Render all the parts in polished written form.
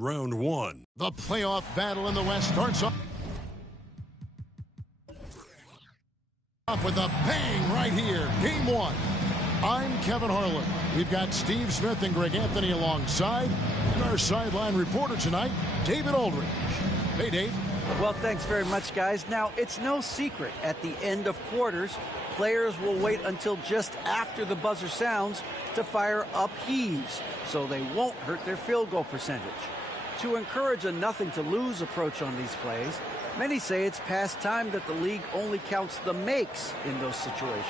Round one. The playoff battle in the West starts off with a bang right here. Game one. I'm Kevin Harlan. We've got Steve Smith and Greg Anthony alongside. And our sideline reporter tonight, David Aldridge. Hey, Dave. Well, thanks very much, guys. Now, it's no secret at the end of quarters, players will wait until just after the buzzer sounds to fire up heaves, so they won't hurt their field goal percentage. To encourage a nothing-to-lose approach on these plays, many say it's past time that the league only counts the makes in those situations.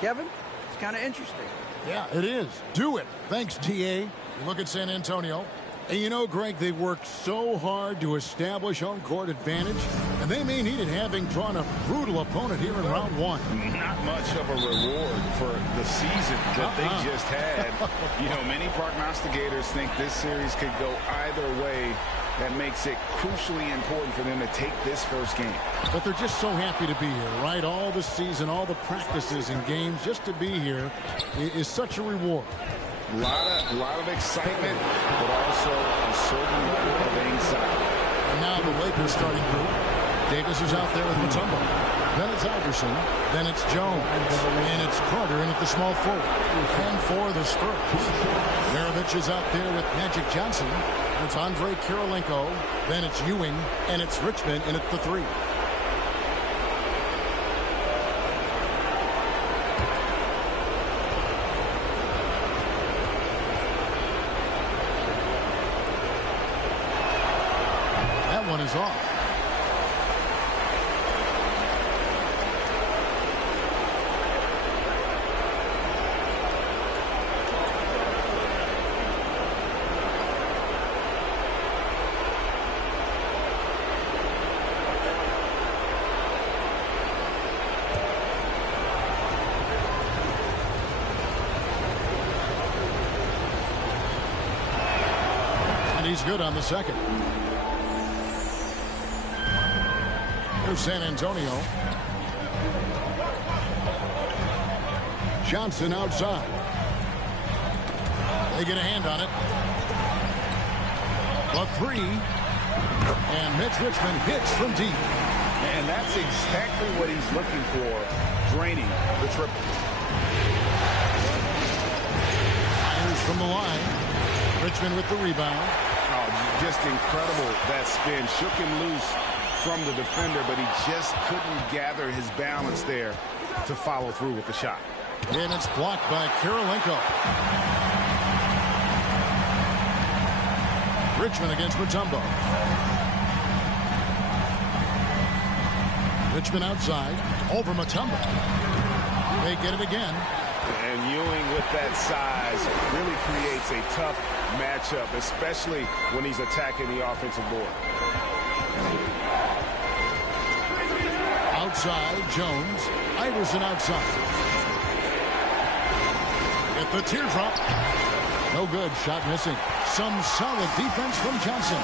Kevin, it's kind of interesting. Yeah, it is. Do it. Thanks, TA. You look at San Antonio. And you know, Greg, they worked so hard to establish home court advantage, and they may need it having drawn a brutal opponent here in round one. Not much of a reward for the season that they just had. You know, many prognosticators think this series could go either way. That makes it crucially important for them to take this first game. But they're just so happy to be here, right? All the season, all the practices and games, just to be here is such a reward. A lot of excitement, but also a certain level of anxiety. And now the Lakers starting group. Davis is out there with Mutombo. Then it's Iverson. Then it's Jones. And it's Carter in at the small forward. And for the Spurs, Maravich is out there with Magic Johnson. It's Andre Kirilenko. Then it's Ewing. And it's Richmond in at the 3. One is off. And he's good on the second. San Antonio. Johnson outside. They get a hand on it. The 3. And Mitch Richmond hits from deep. And that's exactly what he's looking for, draining the triple. Fires from the line. Richmond with the rebound. Oh, just incredible, that spin. Shook him loose from the defender, but he just couldn't gather his balance there to follow through with the shot. And it's blocked by Kirilenko. Richmond against Mutombo. Richmond outside. Over Mutombo. They get it again. And Ewing with that size really creates a tough matchup, especially when he's attacking the offensive board. Outside, Jones. Iverson outside. At the teardrop. No good. Shot missing. Some solid defense from Johnson.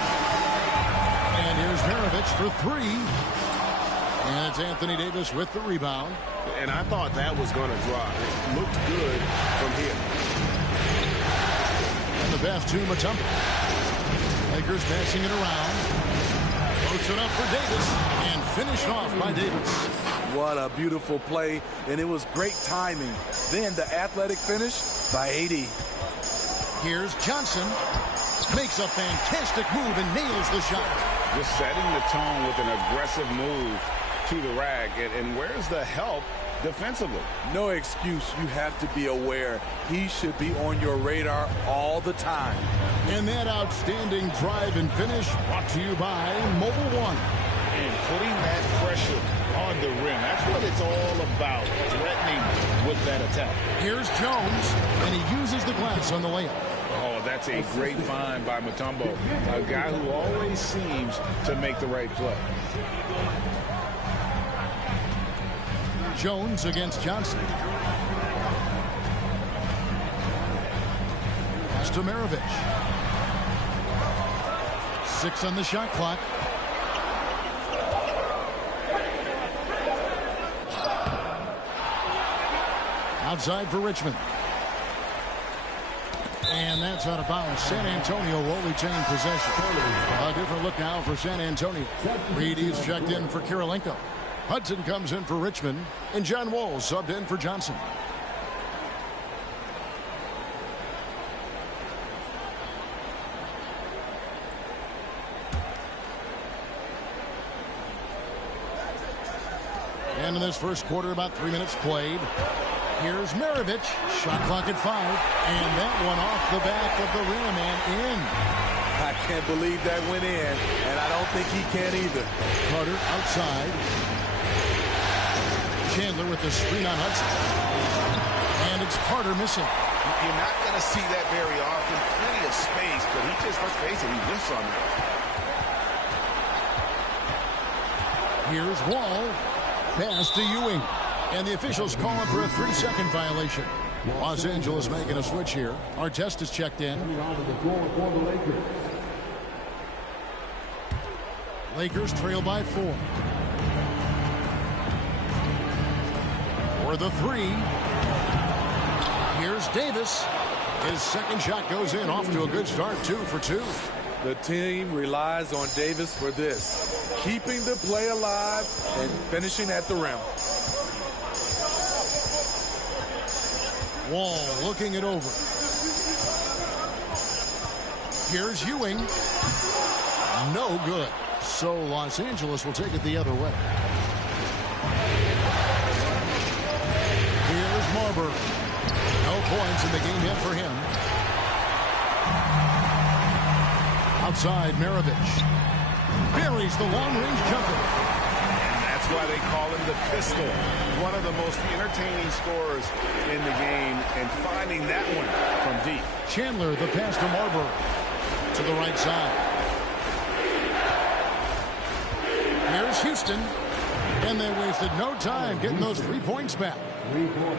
And here's Maravich for 3. And it's Anthony Davis with the rebound. And I thought that was going to drop. It looked good from here. And the pass to Mutombo. Lakers passing it around. Floats it up for Davis. And finished off by Davis. What a beautiful play. And it was great timing. Then the athletic finish by AD. Here's Johnson. Makes a fantastic move and nails the shot. Just setting the tone with an aggressive move to the rack. And where's the help defensively? No excuse. You have to be aware. He should be on your radar all the time. And that outstanding drive and finish brought to you by Mobile One. And putting that pressure on the rim. That's what it's all about. Threatening with that attack. Here's Jones. And he uses the glass on the layup. Oh, that's a great find by Mutombo. A guy who always seems to make the right play. Jones against Johnson. Pass to Maravich. 6 on the shot clock. Outside for Richmond. And that's out of bounds. San Antonio will retain possession. A different look now for San Antonio. Reedy's checked in for Kirilenko. Hudson comes in for Richmond. And John Wall subbed in for Johnson. And in this first quarter, about 3 minutes played. Here's Maravich. Shot clock at 5. And that one off the back of the rim and in. I can't believe that went in, and I don't think he can either. Carter outside. Chandler with the screen on Hudson. And it's Carter missing. You're not going to see that very often. Plenty of space, but he just, let's face it, he whiffs on that. Here's Wall. Pass to Ewing. And the officials call him for a 3-second violation. Los Angeles making a switch here. Artest is checked in. Lakers trail by 4. For the 3. Here's Davis. His second shot goes in. Off to a good start. 2 for 2. The team relies on Davis for this. Keeping the play alive and finishing at the rim. Wall looking it over. Here's Ewing. No good. So Los Angeles will take it the other way. Here's Marbury. No points in the game yet for him. Outside, Maravich. Buries the long-range jumper. And that's why they call him the pistol. One of the most entertaining scorers in the game, and finding that one from deep. Chandler, the pass to Marbury. To the right side. Here's Houston. And they wasted no time getting those 3 points back.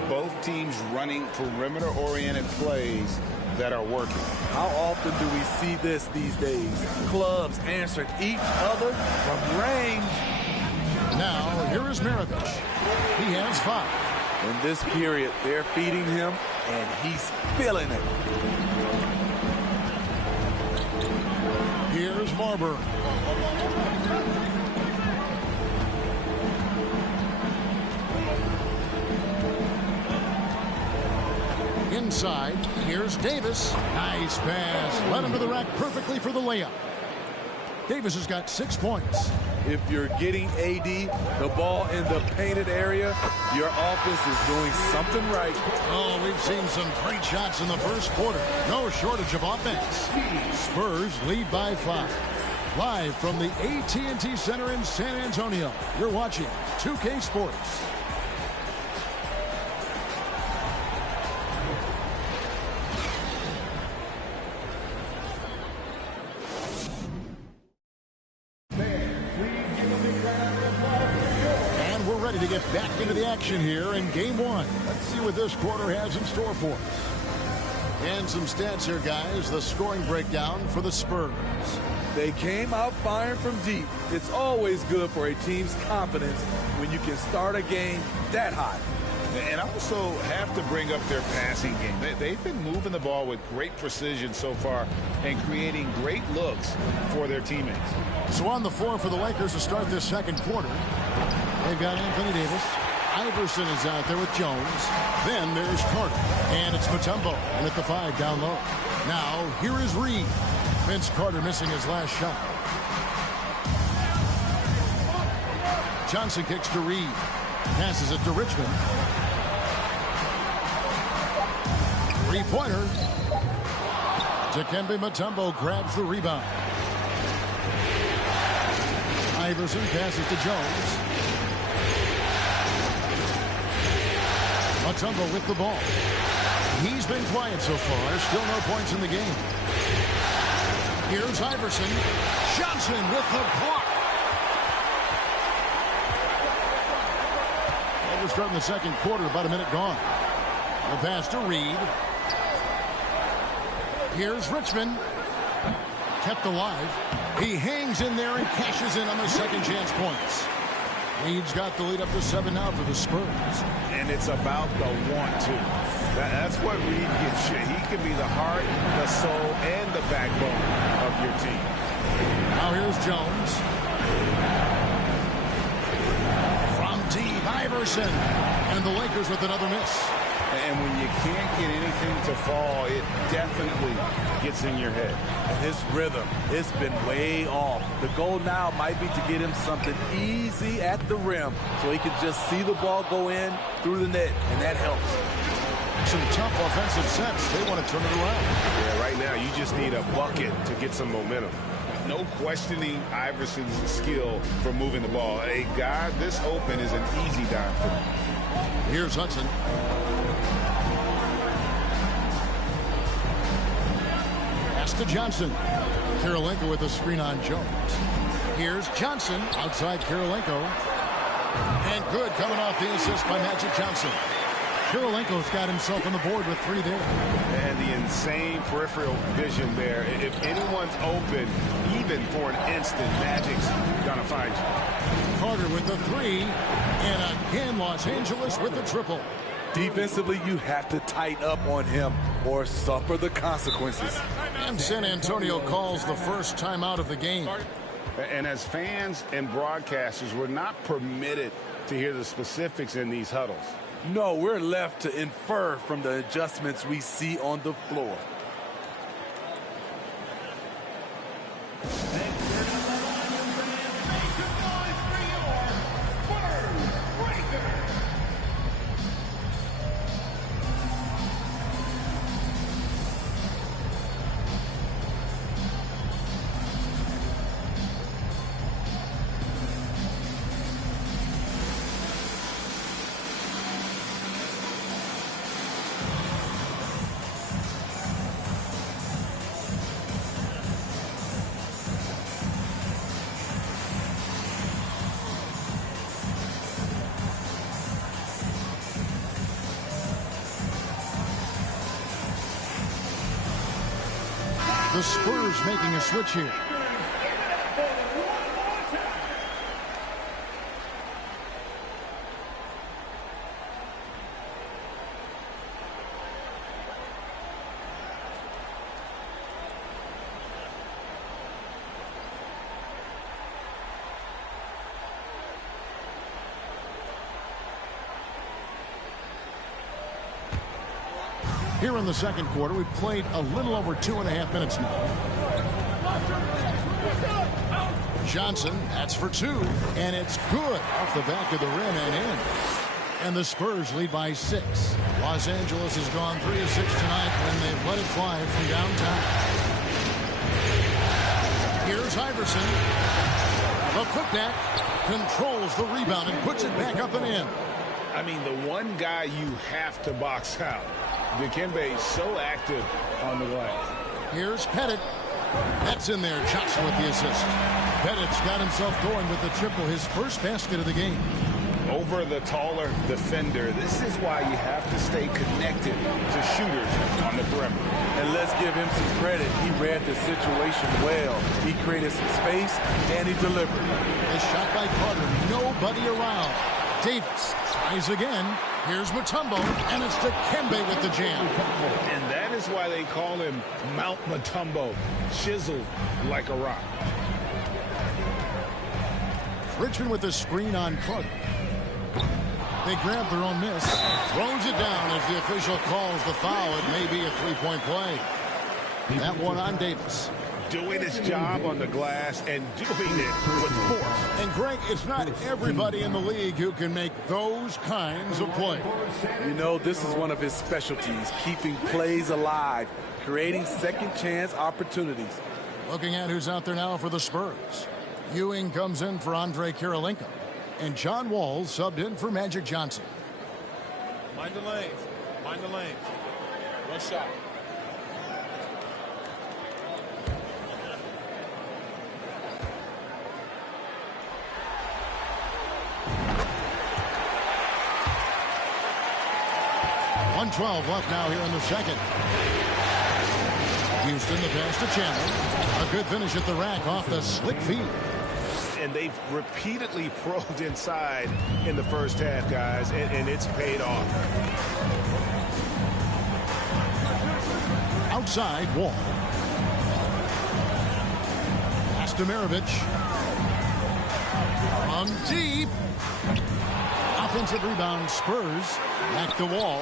Both teams running perimeter-oriented plays that are working. How often do we see this these days? Clubs answering each other from range. Now, here is Maravich. He has 5. In this period, they're feeding him, and he's feeling it. Here's Marbury. Inside, here's Davis. Nice pass. Led him to the rack perfectly for the layup. Davis has got 6 points. If you're getting AD the ball in the painted area, your offense is doing something right. Oh, we've seen some great shots in the first quarter. No shortage of offense. Spurs lead by 5. Live from the AT&T Center in San Antonio, you're watching 2K Sports. To get back into the action here in game 1. Let's see what this quarter has in store for us. And some stats here, guys. The scoring breakdown for the Spurs. They came out firing from deep. It's always good for a team's confidence when you can start a game that hot. And also have to bring up their passing game. They've been moving the ball with great precision so far and creating great looks for their teammates. So on the floor for the Lakers to start this second quarter, they've got Anthony Davis. Iverson is out there with Jones. Then there's Carter. And it's Mutombo. And at the 5 down low. Now, here is Reed. Vince Carter missing his last shot. Johnson kicks to Reed. Passes it to Richmond. Three-pointer. Dikembe Mutombo grabs the rebound. Iverson passes to Jones. Mutombo with the ball. He's been quiet so far. Still no points in the game. Here's Iverson. Johnson with the block. Well, we're starting the second quarter. About a minute gone. The pass to Reed. Here's Richmond. Kept alive. He hangs in there and cashes in on the second chance points. Leeds got the lead up to 7 now for the Spurs. And it's about the 1-2. That's what Reed gives you. He can be the heart, the soul, and the backbone of your team. Now here's Jones. From deep, Iverson. And the Lakers with another miss. And when you can't get anything to fall, it definitely gets in your head. And his rhythm, it's been way off. The goal now might be to get him something easy at the rim so he can just see the ball go in through the net, and that helps. Some tough offensive sets. They want to turn it around. Yeah, right now you just need a bucket to get some momentum. No questioning Iverson's skill for moving the ball. A guy this open is an easy dime for him. Here's Hudson. Pass to Johnson. Kirilenko with a screen on Jones. Here's Johnson outside Kirilenko. And good coming off the assist by Magic Johnson. Kirilenko's got himself on the board with 3 there. And the insane peripheral vision there. If anyone's open, even for an instant, Magic's gonna find you. Carter with the 3. And again, Los Angeles with the triple. Defensively, you have to tighten up on him or suffer the consequences. And San Antonio calls the first timeout of the game. And as fans and broadcasters, we're not permitted to hear the specifics in these huddles. No, we're left to infer from the adjustments we see on the floor. The Spurs making a switch here. Here in the second quarter, we've played a little over 2.5 minutes now. Johnson, that's for 2, and it's good off the back of the rim and in. And the Spurs lead by 6. Los Angeles has gone 3 of 6 tonight when they've let it fly from downtown. Here's Iverson. The putback controls the rebound and puts it back up and in. I mean, the one guy you have to box out. Dikembe is so active on the glass. Here's Pettit. That's in there. Johnson with the assist. Pettit's got himself going with the triple, his first basket of the game. Over the taller defender. This is why you have to stay connected to shooters on the perimeter. And let's give him some credit. He read the situation well. He created some space, and he delivered. A shot by Carter. Nobody around. Davis tries again. Here's Mutombo, and it's Dikembe with the jam. And that is why they call him Mount Mutombo, chiseled like a rock. Richmond with the screen on Carter. They grab their own miss. Throws it down as the official calls the foul. It may be a three-point play. That one on Davis. Doing his job on the glass and doing it with force. And Greg, it's not everybody in the league who can make those kinds of plays. You know, this is one of his specialties, keeping plays alive, creating second chance opportunities. Looking at who's out there now for the Spurs. Ewing comes in for Andre Kirilenko. And John Wall subbed in for Magic Johnson. Mind the lanes. Mind the lanes. One shot. .112 left now here in the second. Houston, the pass to Chandler. A good finish at the rack off the slick feed. and they've repeatedly probed inside in the first half, guys, and it's paid off. Outside, Wall. Pass to Maravich. From deep. Offensive rebound, Spurs. Back to Wall.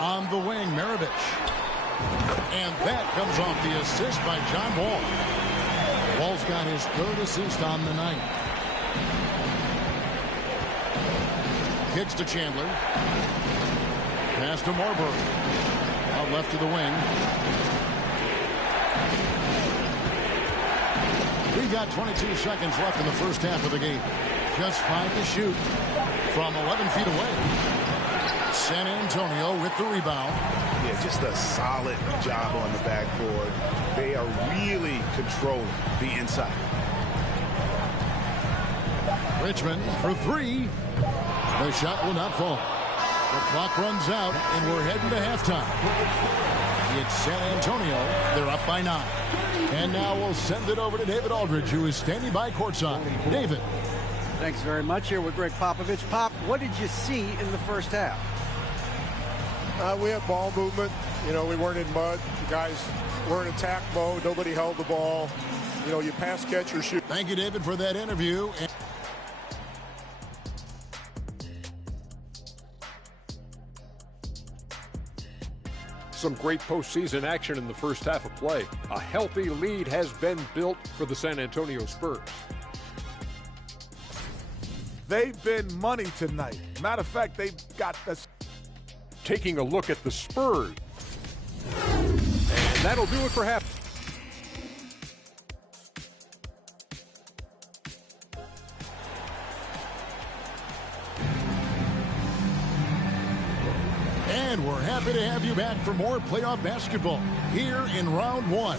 On the wing, Maravich. And that comes off the assist by John Wall. Wall's got his third assist on the night. Kicks to Chandler. Pass to Marbury. Out left to the wing. We got 22 seconds left in the first half of the game. Just 5 to shoot from 11 feet away. San Antonio with the rebound. Yeah, just a solid job on the backboard. They are really controlling the inside. Richmond for 3. The shot will not fall. The clock runs out, and we're heading to halftime. It's San Antonio. They're up by 9. And now we'll send it over to David Aldridge, who is standing by courtside. David. Thanks very much. Here with Greg Popovich. Pop, what did you see in the first half? We had ball movement. You know, we weren't in mud. The guys were in attack mode. Nobody held the ball. You know, you pass, catch, or shoot. Thank you, David, for that interview. Some great postseason action in the first half of play. A healthy lead has been built for the San Antonio Spurs. They've been money tonight. Matter of fact, they've got this. Taking a look at the Spurs. And that'll do it for half. And we're happy to have you back for more playoff basketball here in round 1.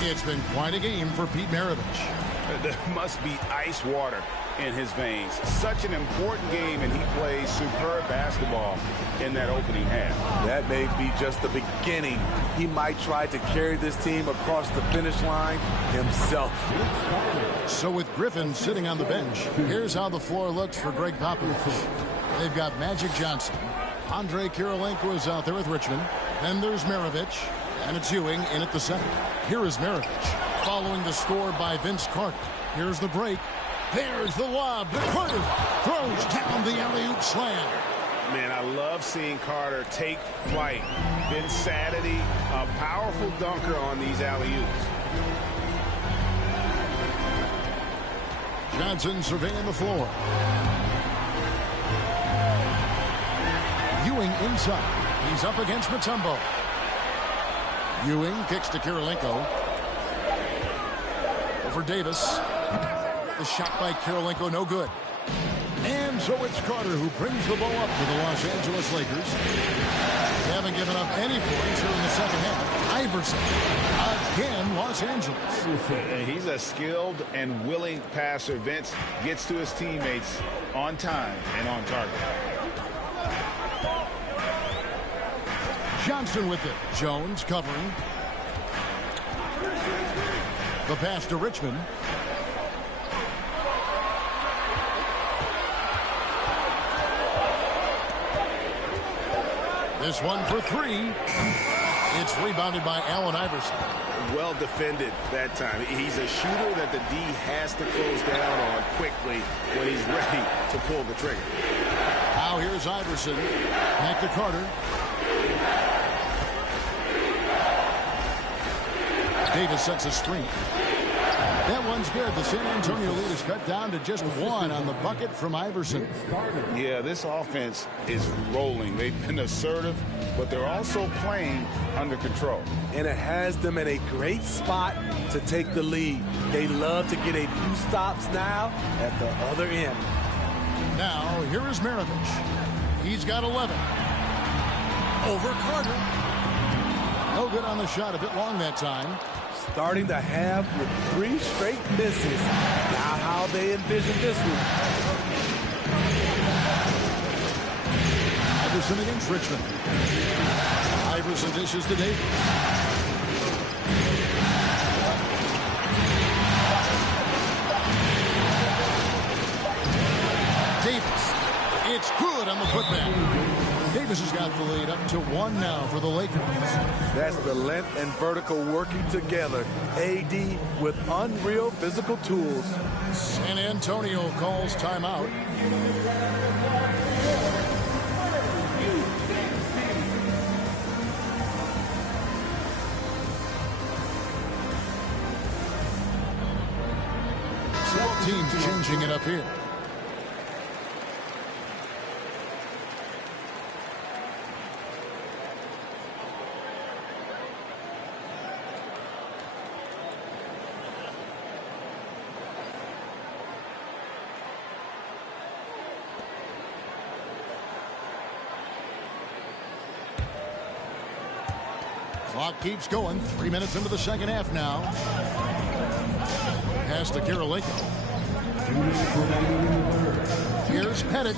It's been quite a game for Pete Maravich. There must be ice water in his veins. Such an important game, and he plays superb basketball in that opening half. That may be just the beginning. He might try to carry this team across the finish line himself. So with Griffin sitting on the bench, here's how the floor looks for Greg Popovich. They've got Magic Johnson. Andre Kirilenko is out there with Richmond. Then there's Maravich, and it's Ewing in at the center. Here is Maravich, following the score by Vince Carter. Here's the break. There's the lob to Carter. Throws down the alley-oop slam. Man, I love seeing Carter take flight. Then Saturday, a powerful dunker on these alley-oops. Johnson surveying the floor. Ewing inside. He's up against Mutombo. Ewing kicks to Kirilenko. Over Davis. The shot by Kirilenko, no good. And so it's Carter who brings the ball up for the Los Angeles Lakers. They haven't given up any points here in the second half. Iverson, again, Los Angeles. He's a skilled and willing passer. Vince gets to his teammates on time and on target. Johnson with it. Jones covering. The pass to Richmond. This one for 3. It's rebounded by Allen Iverson. Well defended that time. He's a shooter that the D has to close down on quickly when he's ready to pull the trigger. Now here's Iverson. Back to Carter. Davis sets a screen. That one's good. The San Antonio lead is cut down to just 1 on the bucket from Iverson. Yeah, this offense is rolling. They've been assertive, but they're also playing under control. And it has them in a great spot to take the lead. They love to get a few stops now at the other end. Now, here is Maravich. He's got 11. Over Carter. No good on the shot. A bit long that time. Starting the half with 3 straight misses. Now how they envision this one. Iverson against Richmond. Iverson dishes to Davis. it's good on the putback. Davis has got the lead up to 1 now for the Lakers. That's the length and vertical working together. AD with unreal physical tools. San Antonio calls timeout. Both teams changing it up here. Clock keeps going. 3 minutes into the second half now. Pass to Kirilenko. Here's Pettit.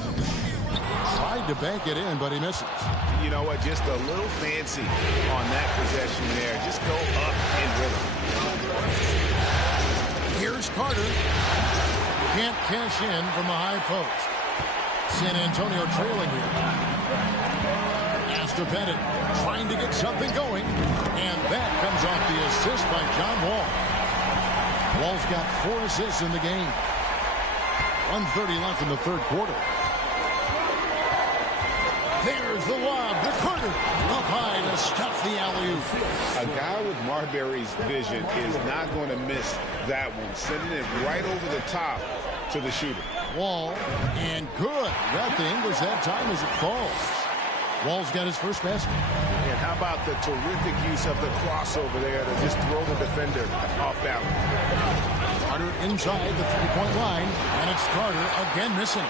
Tried to bank it in, but he misses. You know what? Just a little fancy on that possession there. Just go up and rhythm. Here's Carter. Can't cash in from the high post. San Antonio trailing here. Pass to Pettit. Trying to get something going. And that comes off the assist by John Wall. Wall's got 4 assists in the game. 1:30 left in the third quarter. There's the lob to Carter. Up high to stop the alley-oop. A guy with Marbury's vision is not going to miss that one. Sending it right over the top to the shooter. Wall, and good. Got the English that time as it falls. Wall's got his first basket. And how about the terrific use of the crossover there to just throw the defender off balance. Carter inside the three-point line, and it's Carter again missing.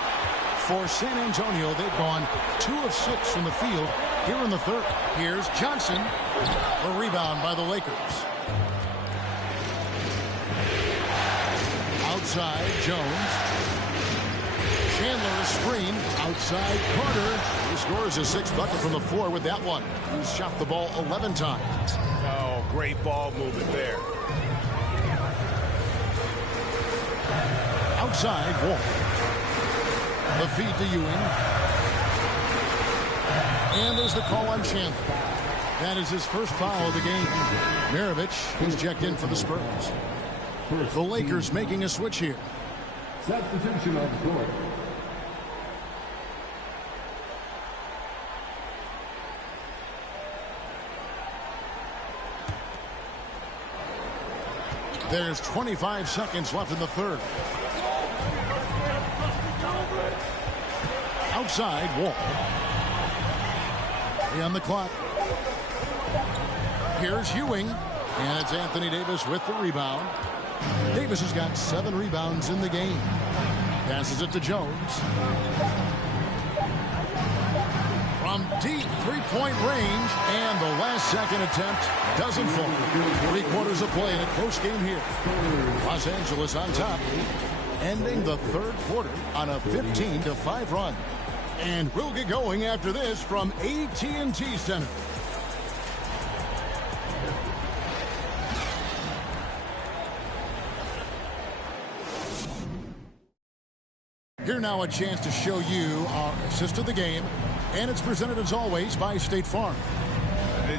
For San Antonio, they've gone 2 of 6 from the field here in the third. Here's Johnson. The rebound by the Lakers. Outside, Jones. Chandler a screen. Outside, Carter. He scores his 6th bucket from the floor with that one. He's shot the ball 11 times. Oh, great ball movement there. Outside, Wall. The feed to Ewing. And there's the call on Chandler. That is his first foul of the game. Maravich is checked in for the Spurs. The Lakers making a switch here. Substitution on the court. There's 25 seconds left in the third. Outside, Wall. 3 on the clock. Here's Ewing. And it's Anthony Davis with the rebound. Davis has got 7 rebounds in the game. Passes it to Jones. From deep three-point range, and the last second attempt doesn't fall. 3 quarters of play in a close game here. Los Angeles on top, ending the third quarter on a 15-5 run. And we'll get going after this from AT&T Center. Here now a chance to show you our assist of the game, and it's presented as always by State Farm.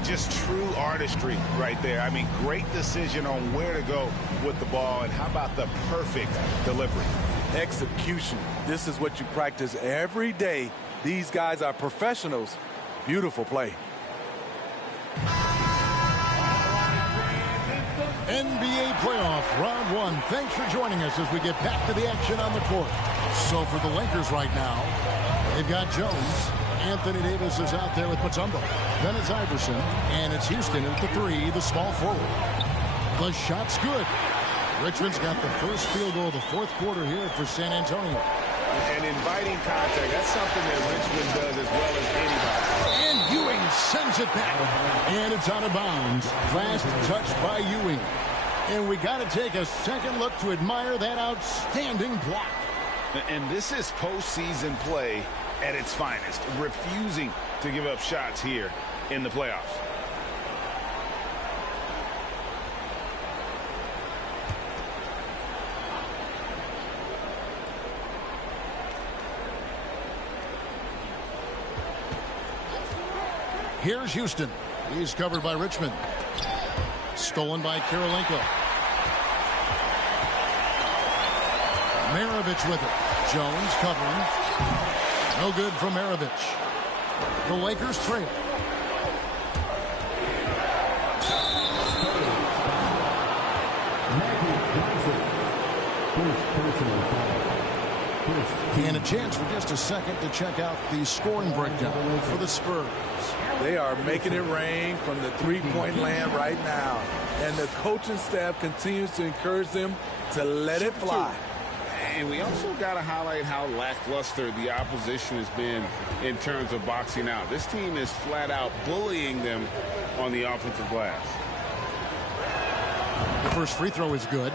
Just true artistry right there. I mean, great decision on where to go with the ball, and how about the perfect delivery? Execution. This is what you practice every day. These guys are professionals. Beautiful play. NBA playoff round 1. Thanks for joining us as we get back to the action on the court. So for the Lakers right now, they've got Jones. Anthony Davis is out there with Mutombo. Then it's Iverson, and it's Houston at the 3, the small forward. The shot's good. Richmond's got the first field goal of the fourth quarter here for San Antonio. And inviting contact, that's something that Richmond does as well as anybody. And Ewing sends it back. And it's out of bounds. Fast touch by Ewing. And we got to take a second look to admire that outstanding block. And this is postseason play at its finest, refusing to give up shots here in the playoffs. Here's Houston. He's covered by Richmond. Stolen by Kirilenko. Maravich with it. Jones covering. No good from Maravich. The Lakers trail. And a chance for just a second to check out the scoring breakdown for the Spurs. They are making it rain from the three-point land right now. And the coaching staff continues to encourage them to let it fly. And we also got to highlight how lackluster the opposition has been in terms of boxing out. This team is flat out bullying them on the offensive glass. The first free throw is good.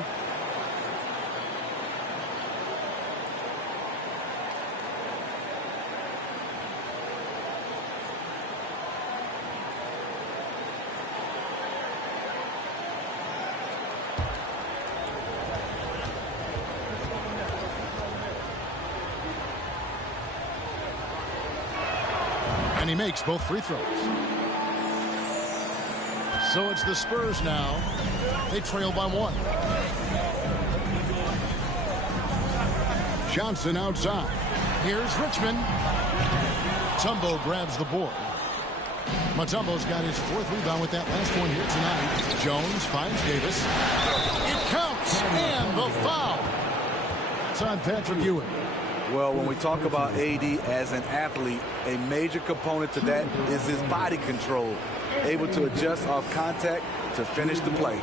And he makes both free throws. So it's the Spurs now. They trail by 1. Johnson outside. Here's Richmond. Mutombo grabs the board. Mutombo's got his 4th rebound with that last one here tonight. Jones finds Davis. It counts, and the foul. It's on Patrick Ewing. Well, when we talk about AD as an athlete, a major component to that is his body control, able to adjust off contact to finish the play.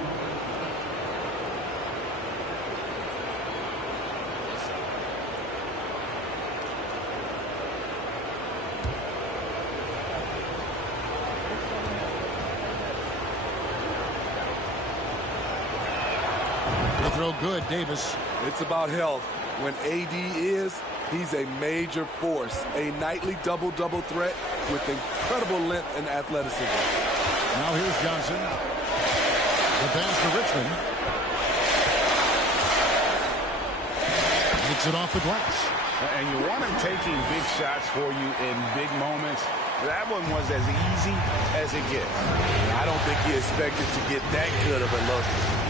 They throw good, Davis. It's about health. When AD is, he's a major force, a nightly double-double threat with incredible length and athleticism. Now here's Johnson. The pass to Richmond. Takes it off the glass. And you want him taking big shots for you in big moments. That one was as easy as it gets. I don't think he expected to get that good of a look.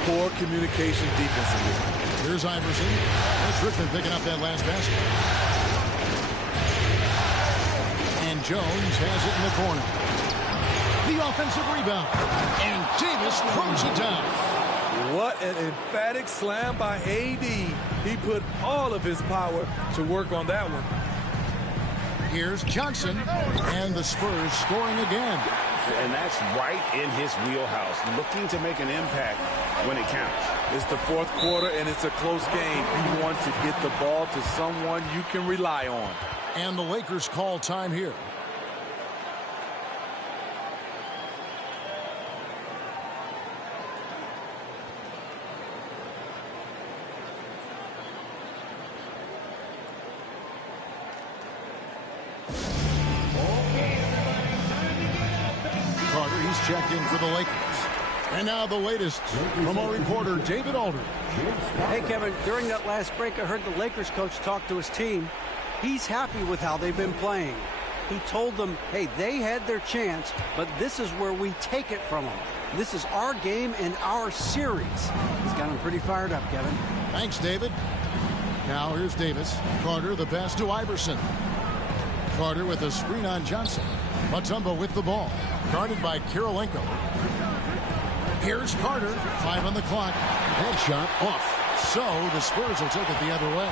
Poor communication defensively. Here's Iverson. There's Richmond picking up that last basket. And Jones has it in the corner. The offensive rebound. And Davis throws it down. What an emphatic slam by AD. He put all of his power to work on that one. Here's Johnson. And the Spurs scoring again. And that's right in his wheelhouse, looking to make an impact when it counts. It's the 4th quarter, and it's a close game. You want to get the ball to someone you can rely on. And the Lakers call time here. He's checked in for the Lakers. And now the latest from our reporter, David Aldridge. Hey, Kevin, during that last break, I heard the Lakers coach talk to his team. He's happy with how they've been playing. He told them, hey, they had their chance, but this is where we take it from them. This is our game and our series. He's got him pretty fired up, Kevin. Thanks, David. Now here's Davis. Carter, the pass to Iverson. Carter with a screen on Johnson. Mutombo with the ball. Guarded by Kirilenko. Here's Carter. 5 on the clock. That shot off. So the Spurs will take it the other way.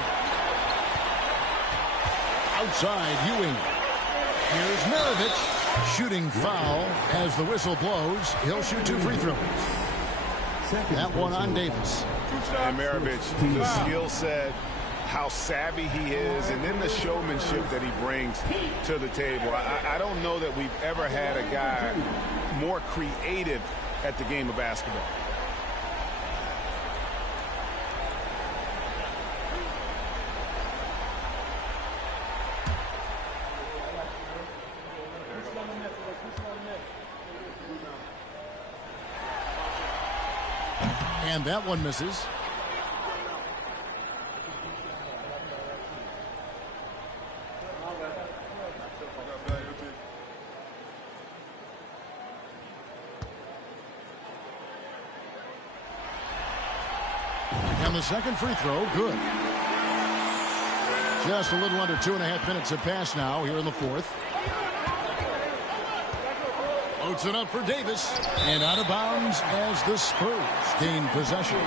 Outside, Ewing. Here's Maravich. Shooting foul as the whistle blows. He'll shoot 2 free throws. That one on Davis. And Maravich, the skill set, how savvy he is, and then the showmanship that he brings to the table. I don't know that we've ever had a guy more creative at the game of basketball. And that one misses. And the second free throw, good. Just a little under 2.5 minutes have passed now here in the fourth. Loads it up for Davis. And out of bounds as the Spurs gain possession.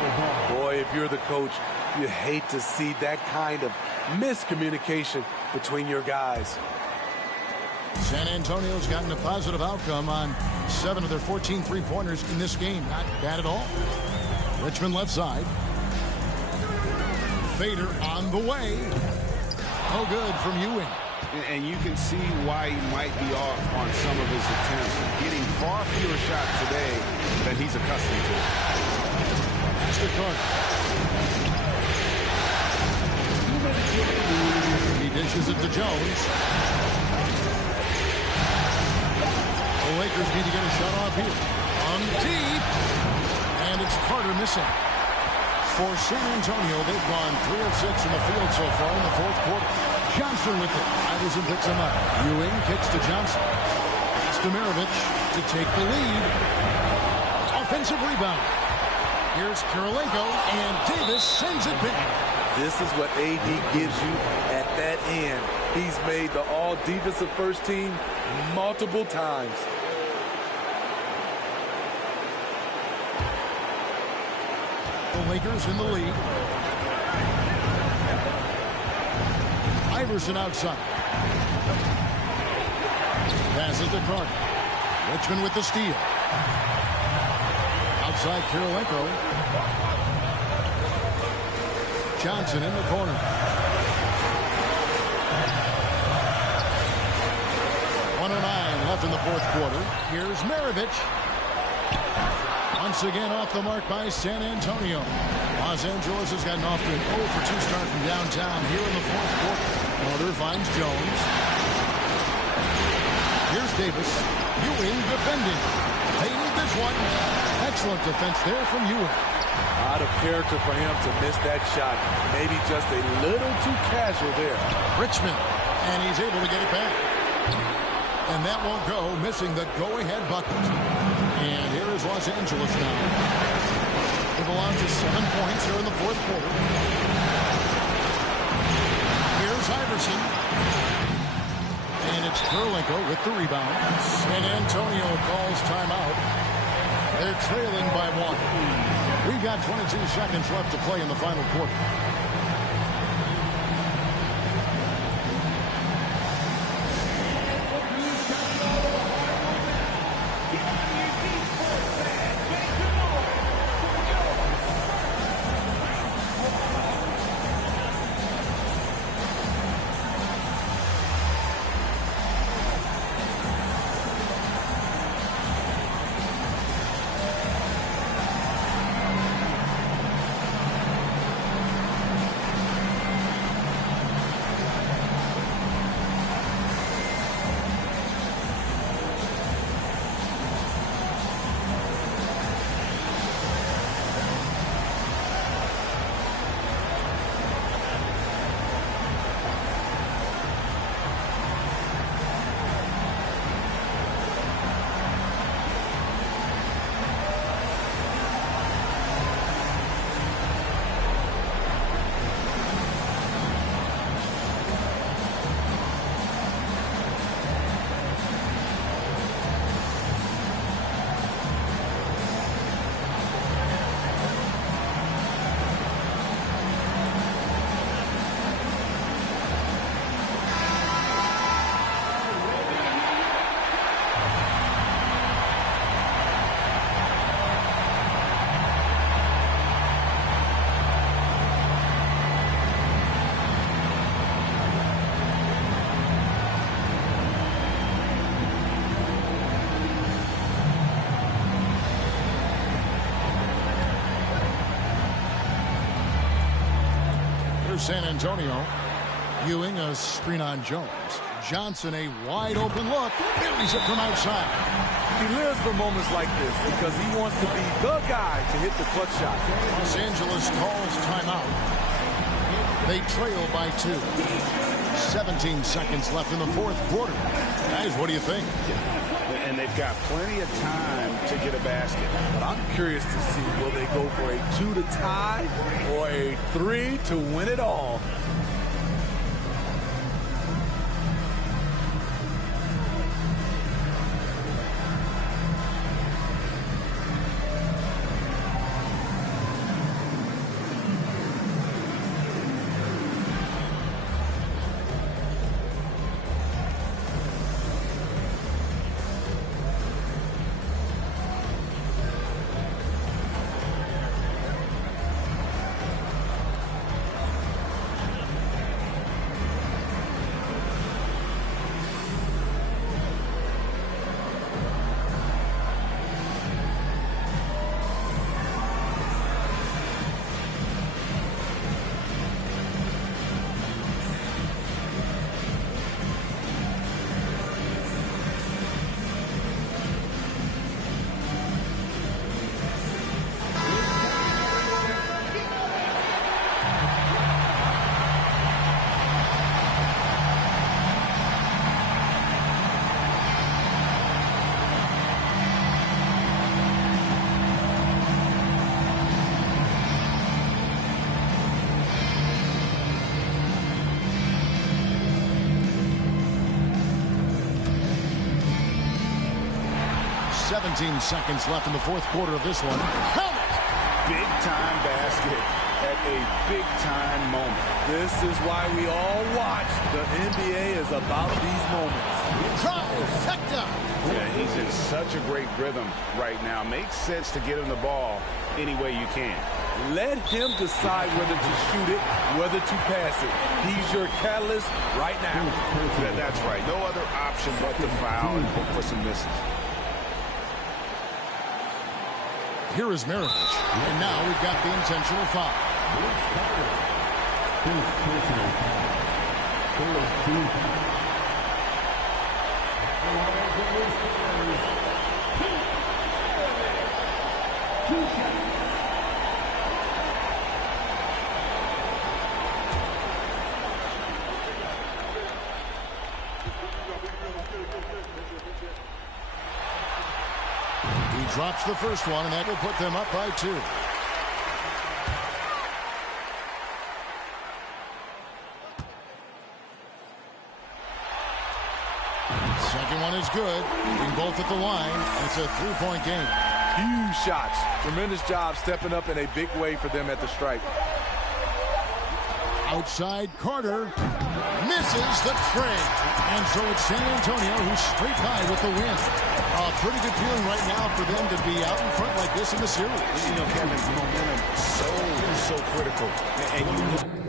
Boy, if you're the coach, you hate to see that kind of miscommunication between your guys. San Antonio's gotten a positive outcome on 7 of their 14 three-pointers in this game. Not bad at all. Richmond left side. Fader on the way. Oh, good from Ewing. And you can see why he might be off on some of his attempts. Getting far fewer shots today than he's accustomed to. That's the card. He dishes it to Jones. The Lakers need to get a shot off here. On deep. And it's Carter missing. For San Antonio, they've gone 3 of 6 in the field so far in the fourth quarter. Johnson with it. Iverson picks him up. Ewing kicks to Johnson. Stojanovich to take the lead. Offensive rebound. Here's Kirilenko, and Davis sends it back. This is what AD gives you at that end. He's made the all-defensive first team multiple times. The Lakers in the lead. Iverson outside. Passes to Carter. Richmond with the steal. Outside Kirilenko. Johnson in the corner. 1:09 left in the fourth quarter. Here's Maravich. Once again off the mark by San Antonio. Los Angeles has gotten off to an 0 for 2 start from downtown here in the fourth quarter. Mulder finds Jones. Here's Davis. Ewing defending. They need this one. Excellent defense there from Ewing. Out of character for him to miss that shot. Maybe just a little too casual there. Richmond. And he's able to get it back. And that won't go, missing the go-ahead bucket. And here is Los Angeles now. They belong to 7 points here in the fourth quarter. Here's Iverson. And it's Kirilenko with the rebound. San Antonio calls timeout. They're trailing by 1. We've got 22 seconds left to play in the final quarter. San Antonio. Ewing a screen on Jones. Johnson a wide open look. Buries it from outside. He lives for moments like this because he wants to be the guy to hit the clutch shot. Los Angeles calls timeout. They trail by 2. 17 seconds left in the fourth quarter. Guys, what do you think? And they've got plenty of time to get a basket. But I'm curious to see, will they go for a 2 to tie or a 3 to win it all? Seconds left in the fourth quarter of this one. Big time basket at a big time moment. This is why we all watch. The NBA is about these moments. Trifecta. Yeah, he's in such a great rhythm right now. Makes sense to get him the ball any way you can. Let him decide whether to shoot it, whether to pass it. He's your catalyst right now. That's right. No other option but to foul and hope for some misses. Here is Maravich, and now we've got the intentional foul. He drops the first one, and that will put them up by 2. Second one is good. Leaving both at the line. It's a 3-point game. Huge shots. Tremendous job stepping up in a big way for them at the stripe. Outside, Carter misses the tray. And so it's San Antonio who's straight by with the win. A pretty good feeling right now for them to be out in front like this in the series. You know, Kevin, momentum so critical. And you